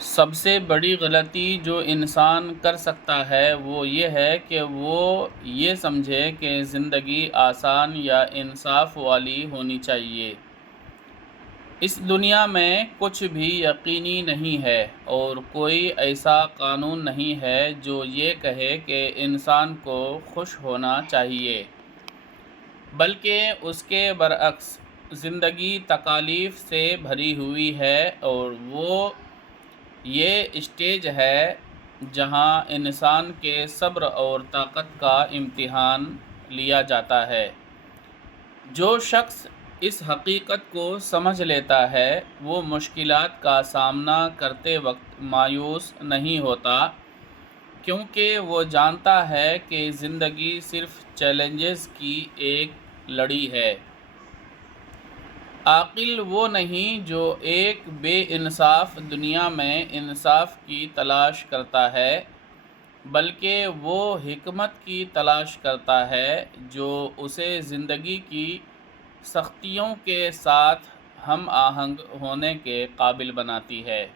سب سے بڑی غلطی جو انسان کر سکتا ہے وہ یہ ہے کہ وہ یہ سمجھے کہ زندگی آسان یا انصاف والی ہونی چاہیے۔ اس دنیا میں کچھ بھی یقینی نہیں ہے، اور کوئی ایسا قانون نہیں ہے جو یہ کہے کہ انسان کو خوش ہونا چاہیے، بلکہ اس کے برعکس زندگی تکالیف سے بھری ہوئی ہے، اور وہ یہ اسٹیج ہے جہاں انسان کے صبر اور طاقت کا امتحان لیا جاتا ہے۔ جو شخص اس حقیقت کو سمجھ لیتا ہے وہ مشکلات کا سامنا کرتے وقت مایوس نہیں ہوتا، کیونکہ وہ جانتا ہے کہ زندگی صرف چیلنجز کی ایک لڑی ہے۔ عاقل وہ نہیں جو ایک بے انصاف دنیا میں انصاف کی تلاش کرتا ہے، بلکہ وہ حکمت کی تلاش کرتا ہے جو اسے زندگی کی سختیوں کے ساتھ ہم آہنگ ہونے کے قابل بناتی ہے۔